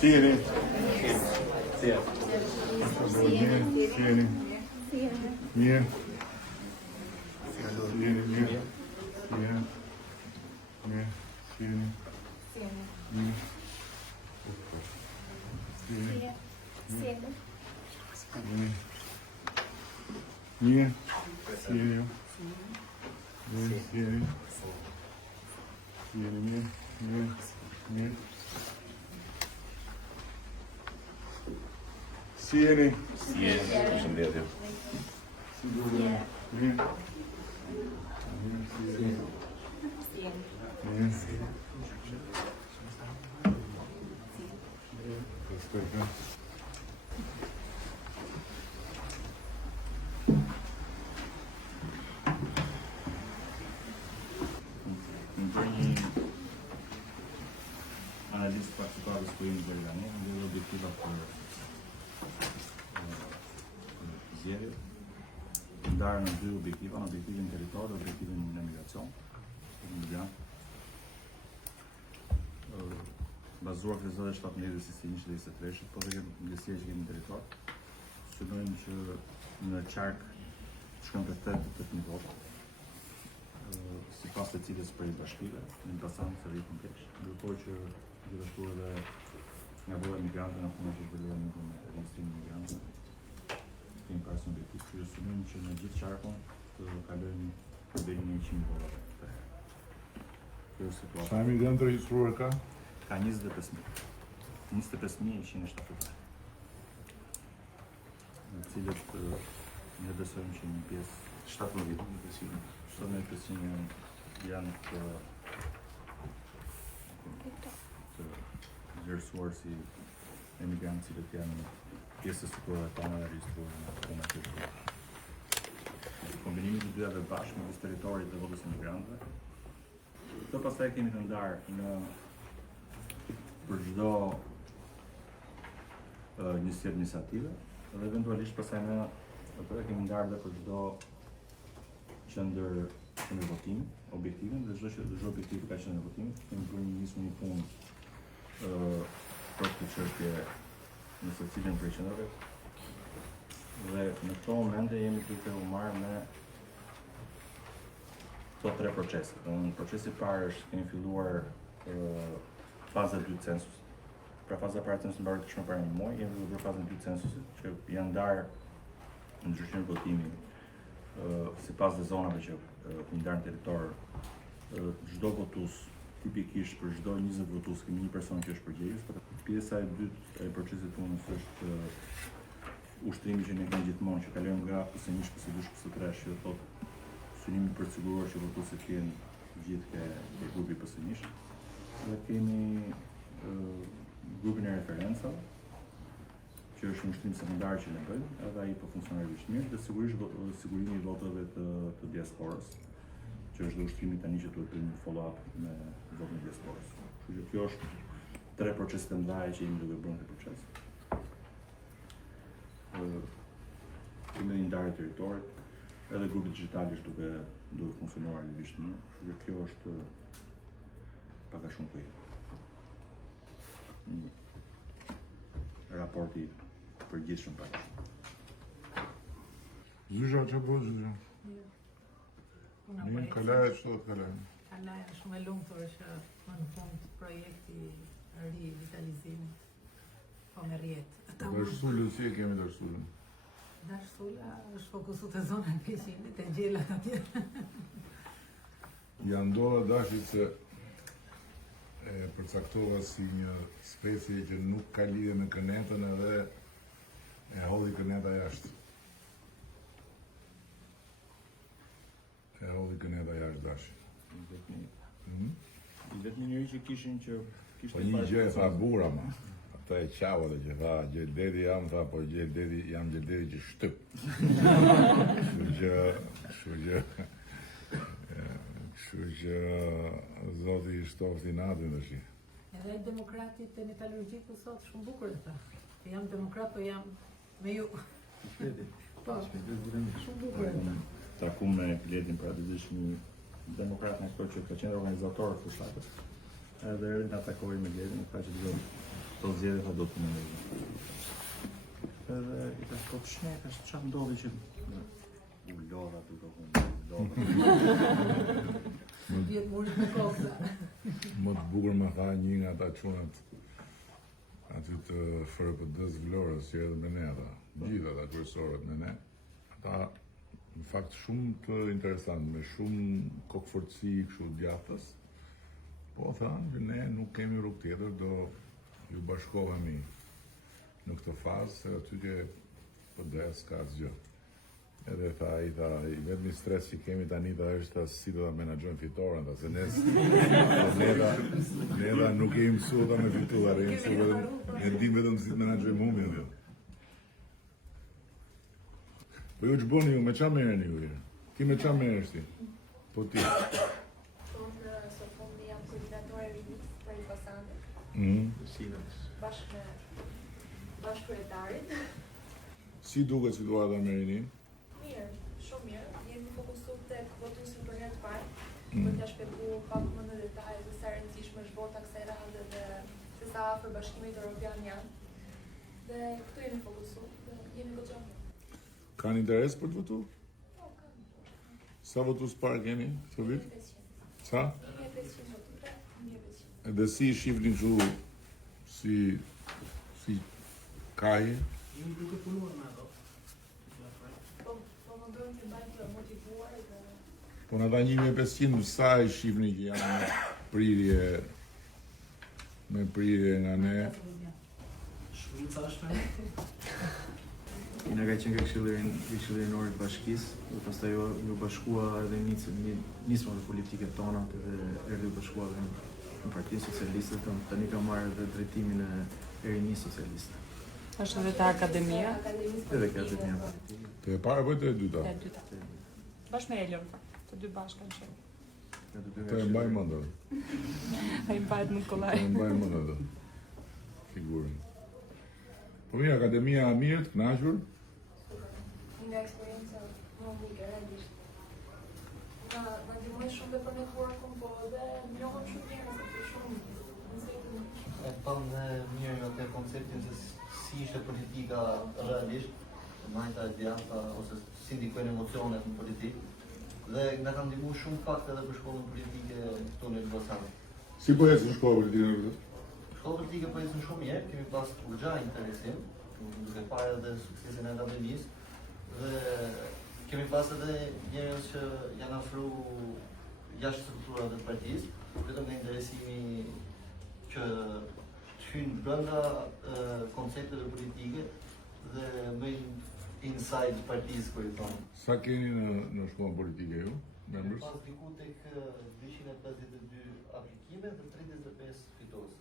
Si jeni? Mirë. Si jeni? Përshëndetje. Analistë participave së kujimit deri tani, dhe objektiva për zgjedhje, ndarë në dy objektiva, në objektivin territor dhe objektivin në migracion, bazuar këtë zëdhe 17 si 123, po dhe ndjesia që kemi në territor, synojmë që në qark shkon të 8 votë, si pas të cilës për i bashkive, në interesant së rritë në kesh, ndërkohë që gjithashtu edhe nga vëlla e migrantëve në punë që zhvilluar në regjistrimin e migrantëve, kemi parë si objektiv që synojmë që në gjithë qarkun të kalojmë nivelin e 100 votave të herë. Kjo është situata. Sa migrantë regjistruar ka? Ka 25.000. 25.170. Në cilët ne besojmë që një pjesë 17.500 janë të vlerësuar si emigrantë cilët janë pjesë të kurave tona dhe regjistruar në puna të tyre. Kombinimi të dyjave bashkë midis territorit dhe votës emigrantëve. Këto pastaj kemi të ndarë në për çdo njësi administrative dhe eventualisht pastaj në ato kemi ndarë dhe për çdo qendër votimi, objektivin dhe çdo objektiv ka qendër votimi, kemi bërë një punë për këtë çështje në secilin prej qendrave. Dhe në këto momente jemi duke u marrë me këto 3 procese. Në procesi parë është kemi filluar faza 2 census. Pra faza parë census mbaron të shkon para një muaji, jemi duke bërë fazën 2 censusit që janë ndarë në ndryshim votimi sipas dhe zonave që kemi ndarë në territor. Çdo votues tipikisht për çdo 20 votues kemi një person që është përgjegjës. Pjesa e dytë e procesit punës është ushtrimi që ne kemi gjithmonë që kalojmë nga PS1, PS2, PS3, që thotë synimi për të siguruar që votuesit kenë gjithë ke grupi PS1. Dhe kemi grupin e referencave, që është një ushtrim sekundar që ne bëjmë, edhe ai po funksionerisht mirë, dhe sigurisht sigurimi i votave të diasporës, që është dhe ushtrimi tani që duhet të bëjmë follow-up me votën e diasporës. Kështu që kjo është 3 proceset e mëdha që jemi duke bërë në këtë proces. Kemi një ndarje territorit, edhe grupi digjital është duke funksionuar realisht mirë. Kështu që kjo është pak a shumë raporti përgjithshëm pak. Zysha, që po Zysha? Mirë, Kalaja, që të Kalaja? Kalaja shumë e lumtur që më në fund projekti rivitalizimit po me rjetë. Dërsullë, si e kemi Dërsullën? Dërsulla është fokusu të zonën Peqinit, e gjellat atje. Janë ndodha dashit se e përcaktova si një specie që nuk ka lidhje me kënetën edhe e hodhi këneta jashtë. E hodhi këneta jashtë dashi. Vetëm njëri që kishin që Po një gjë e tha bura ma, ata e qava dhe që tha Gjeldedi jam, tha po Gjeldedi jam Gjeldedi që shtyp. Kështu që Zoti i shtofti natën dhe shi. Edhe demokratit e metalurgjiku sot shumë bukur e tha. Jam demokrat, po jam me ju. Po, shumë bukur e tha. Taku me Bledin, pra dish një demokrat në këto që ka qenë organizator të fushatës. Edhe erdhi na takoi me Bledin, tha që do këto zgjedhje ka do të më. Edhe i ka po shneka, çfarë ndodhi që u lodha duke humbur. Vjetë murit me koksa. Më të bukur më tha një nga ata çunat aty të FRPD-s Vlorës, që edhe me ne ata, gjithë ata kryesorët me ne. Ata në fakt shumë të interesant, me shumë kokëforci kështu djathtës. Po thanë që ne nuk kemi rrugë tjetër, do ju bashkohemi në këtë fazë, se aty ke PD-s ka asgjë. Edhe i vetëmi stres që kemi tani është si do ta menaxhojmë fitoren, se ne nuk kemi mësuar ta me fituar, ne dim vetëm si të menaxhojmë humbin. Po ju ç'boni ju, me çfarë merreni ju? Ti me çfarë merresh ti? Po ti. Unë sot fundi jam koordinatore e rinis për i pasante. Bashkë me bashkëkryetarit. Si duket situata me rinin? Mirë, shumë mirë. Jemi fokusuar tek votuesin për herë të parë. Për t'ia shpjeguar pak më në detaj se sa e rëndësishme është vota kësaj rande dhe se sa afër Bashkimit Evropian janë. Dhe këtu jemi fokusuar dhe jemi goxha mirë. Kanë interes për të votuar? Po, kanë. Sa votues parë keni këtë vit? 1500. Sa? 1500 votues. 1500. Edhe si i shifni kështu si kaj? Jemi duke punuar me ato. Po mundojmë të mbajmë të motivuar dhe Po në ta 1500, sa i shifni që janë me prirje nga ne? Shvica është me ne. Ina ka qenë këshillërinore të bashkisë, dhe pastaj ju bashkua edhe nismat e politike tona, edhe erdhi u bashkua edhe në Partinë Socialiste, tani ka marrë edhe drejtimin e rinisë socialiste. Është edhe te akademia? Edhe ka akademia politike. Të e para apo të e dyta? Te e dyta. Bashkë me Elon, të dy bashkë kanë qenë. Të e mbaj mend atë. Ai mbahet më Të kollaj. e mbaj mend atë. Figurën. Po mirë, akademia mirë, të kënaqur? nga eksperjenca më unike, realisht. Na ndihmoi shumë dhe për networkun, po edhe njohëm shumë mirë, sepse shumë nëzitin. E tonë dhe mirë jo të konceptin se si ishte politika realisht, majta e djata, ose si ndikojnë emocionet në politikë. Dhe nga ka ndihmu shumë fakte edhe për shkollën politike këtu në Elbasan. Si po ecën shkolla politike në këtë? Shkolla politike po ecën shumë mirë, kemi pas urgja interesim, duke parë edhe suksesin e akademisë, dhe kemi pas edhe njerëz që janë afru jashtë strukturave të partisë, vetëm nga interesimi që hynë brenda koncepteve politike dhe më inside partisë, kur i thonë. Sa keni në shkollën politike ju, members? Pas diku tek 252 aplikime dhe 35 fitues.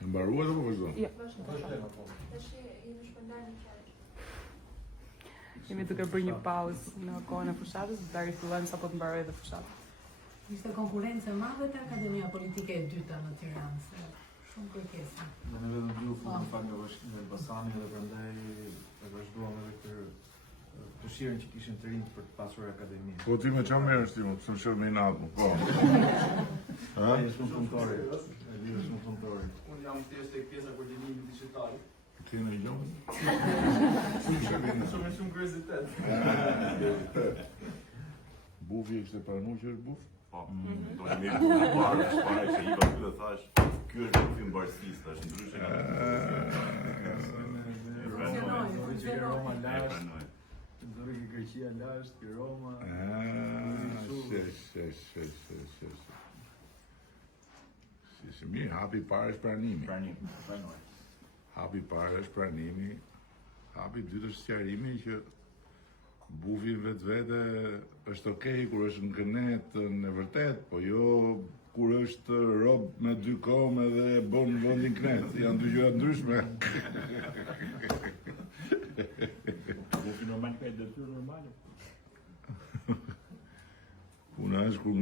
E mbaruat apo vazhdon? Jo, Vazhdojmë apo. Tash jemi shpërndar në fjalë. jemi duke bërë një pauzë në kohën e fushatës, do rifillojmë sapo të mbarojë edhe fushata. Ishte konkurrencë e madhe te Akademia Politike e dyta në Tiranë, se shumë kërkesa. Ne vetëm dy u futëm pak nga Elbasani dhe prandaj e vazhduam edhe për dëshirën që kishin të rinjt për të pasur akademi. Po ti me çfarë merresh ti, më shër me natë, po. Ha? Ai është shumë punëtori. Ai është shumë punëtori. Unë jam thjesht tek pjesa e koordinimit digital. Ti në gjohën? Shumë kuriozitet. Bufi ishte pranuar që është buf? Po, do të mirë në parë, shpare që i këtu dhe thash, ky është bufi mbarësisë, tash ndryshe nga Roma që Roma e lash, pranoj. ndori që Greqia lash, që Roma. Si mirë, hapi parë është pranimi. Pranoj. Hapi parë është pranimi. Hapi dytë është sqarimi që bufi vetvete është okej kur është në kënet në vërtet, po jo kur është rob me dy komë dhe bon në vendin kënet. Janë dy gjëra ndryshme. Bufi normal ka detyrë normale. Puna është kur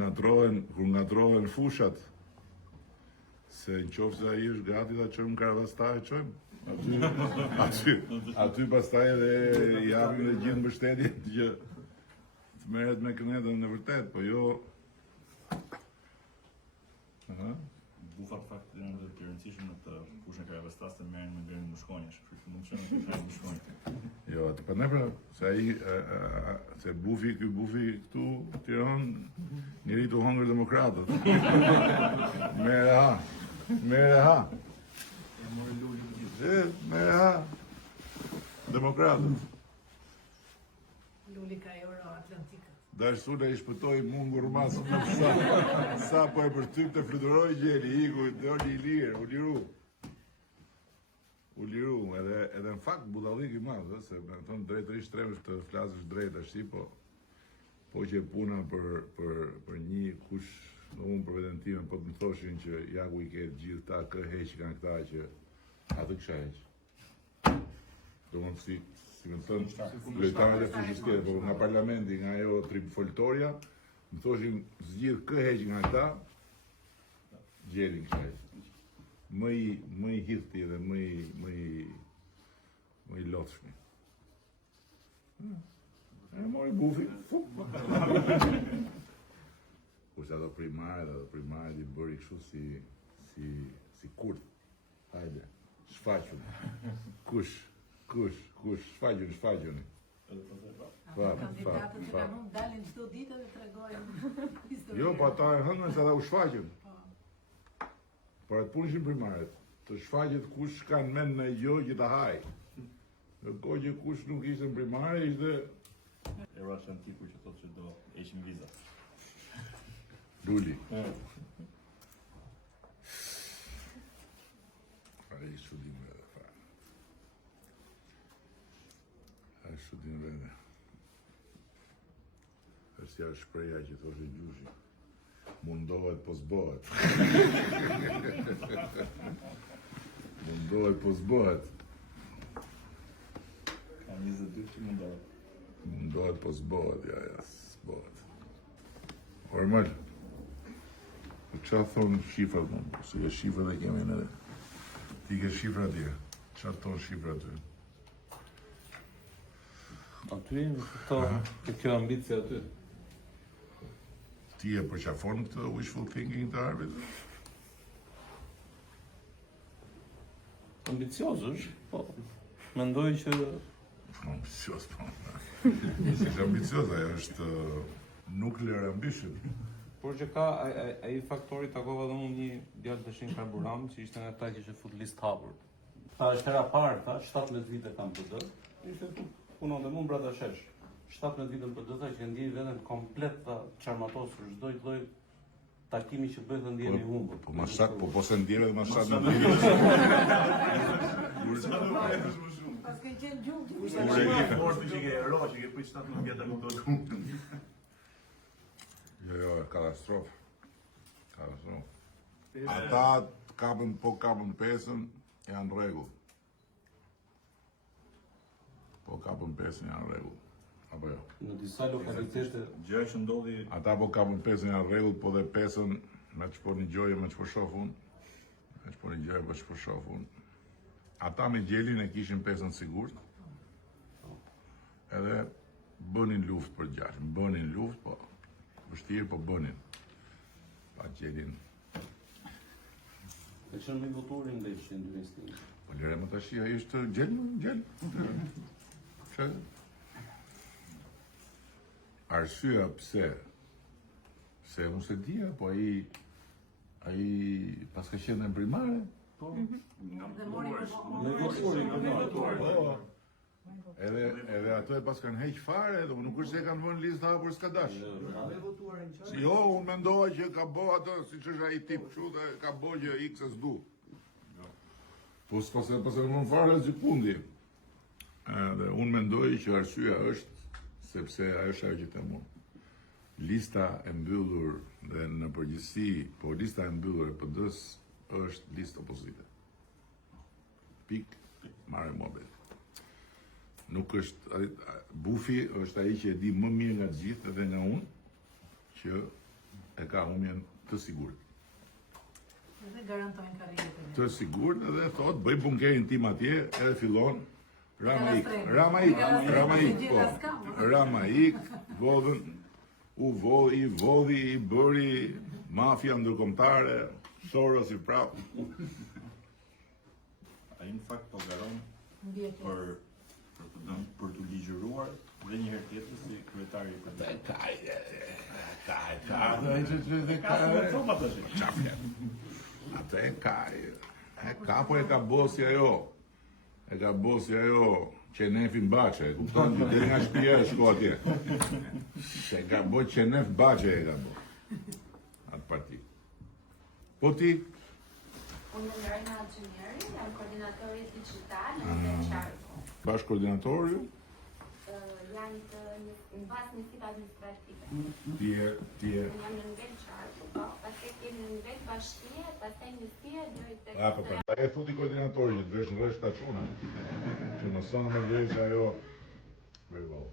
ngatrohen fushat. Se në qofë se ai është gati ta çojmë Karavasta e çojmë. Aty pastaj edhe japim dhe gjithë mbështetjen që të merret me kënetën në vërtet, po jo. Aha. Bufat fakt janë të rëndësishëm në të kushën ka vestas të merren me gërmë mushkonjesh, kështu që mund të qenë të kanë mushkonjë. Jo, ti pa nepra, se ai se bufi këtu në Tiranë, njëri të hongër demokratët. Mere ha. Mere ha. Demokratët. Luli ka Euro-Atlantikët. Dashur e i shpëtoi mungur masën në fsa. Sa po e përtyp të fluturoi gjeli, iku, doli i lirë, u liru, edhe në fakt budallik i madh, se me thonë drejtërisht tremesh të flasësh drejt ashti, po që puna për një kush, në unë për veten time, po të më thoshin që ja ku i ketë gjithë ta kë heq kanë këta që atë kisha heq. Do më si më thënë, lojtarët e fushës tjetër, po nga parlamenti, nga ajo foltoria, më thoshin zgjidh kë heq nga këta, gjelin kisha heq. Më i hithti dhe më i lotshmi. E mori bufi, fuk. Kurse ato primarët i bëri kështu si kurt. Hajde, shfaqun. Kush, shfaqun. Kandidatët që kanë unë dalin çdo ditë dhe tregojnë historinë. Jo, po ata e hëngën se ata u shfaqën. Por atë punishin primarët, të shfaqet kush kanë mend në gjë ta haj. Në kohë që kush nuk ishte në primare, ishte Euro-Atlantiku që thotë që do heqim viza. Luli. Ai studim edhe fare. Ai studim vende. Është ja shpreha që thoshte Gjushi. Mundohet po s'bëhet. Mundohet po s'bëhet. Ka 22 që mundohet. Mundohet po s'bëhet, ja, s'bëhet. Normal. Qa thonë shifrat mund? Se ke shifrat e kemi në ti ke shifrat tje. Qa thonë shifrat ty? Aty, kjo ambicja aty. Ti e përqafon këtë wishful thinking të arbit? Ambicioz është, po. Mendoj që... Ambicioz, po. Ishtë ambicioz, ajo është nuclear ambition. Por që ka ai faktori takova dhe unë një djalë të shenjë karburam, që ishte nga ta që ishte fut listë hapur. Tha, është hera parë, tha, 17 vite kam PD, ishte punon dhe mund brata shesh. 17 vite në PD, që ndjej veten komplet të qarmatosur, çdo lloj takimi që bëhet dhe ndjehemi humbur. Po se ndjeve dhe ma 7 Pas ke qenë gjumë. Ure ke forti që ke ero, që ke pëj 17 vjetë në të kumë. Jo, katastrofë. Ata kapën pesën, janë rregull. Po kapën pesën, janë rregull. Apo jo? Në disa lokalitete gjë që ndodhi, ata po kapën pesën janë rregull, po dhe pesën me çpo një gjoje, me çpo shoh unë. Me çpo një gjoje, me çpo shoh unë. Ata me gjelin e kishin pesën sigurt. Edhe bënin luftë për gjashtë. Bënin luftë, po vështirë, po bënin. Pa gjelin. e qenë me voturin dhe që në 2021. Po lere më tash, ai është gjel. Çfarë? Arsyeja pse unë se dia, po ai pas ka qenë në primare, po Me voturin. edhe ato e pas kanë heq fare, dhe nuk është se kanë vënë listë hapur s'ka dash. Jo, unë mendova që ka bo ato, siç është ai tip kështu dhe ka bo që X as du. Po s'pas e vënë fare si pundi. Dhe unë mendoj që arsyeja është sepse ajo është ajo që them unë. Lista e mbyllur dhe në përgjithësi, po lista e mbyllur e PD-s është listë opozite. Pik, marrë mohabet. Nuk është, Bufi është ai që e di më mirë nga të gjithë edhe nga unë, që e ka humjen të sigurt. Edhe garantojnë karrierën. Të sigurt edhe thot, bëj bunkerin tim atje, edhe fillon Rama ik, vodhen, u vodhi, i bëri Mafia ndërkombëtare, Soros i prap. Ai në fakt po garon Mbjetës. për të ligjëruar dhe një herë tjetër si kryetari i partijës. Atë e ka, po e ka bosi ajo. E ka bosi ajo Qenefi Mbaçe, kupton ti deri nga shtëpia e shko atje. Se ka bo Qenef Baçe e ka bo. Atë parti. Po ti? Unë Lorena Gjunieri, jam koordinatori digital në Qarko. Bash koordinatori? Janë në bazë një sip administrative. Ti e... Unë jam në nivel Qarko, po, pastaj kemi në nivel bashkie, pastaj njësia deri tek... Po, ta e futi koordinatori që të vesh në rresht ta çuna. Që më sonë me vejë se ajo... Very well.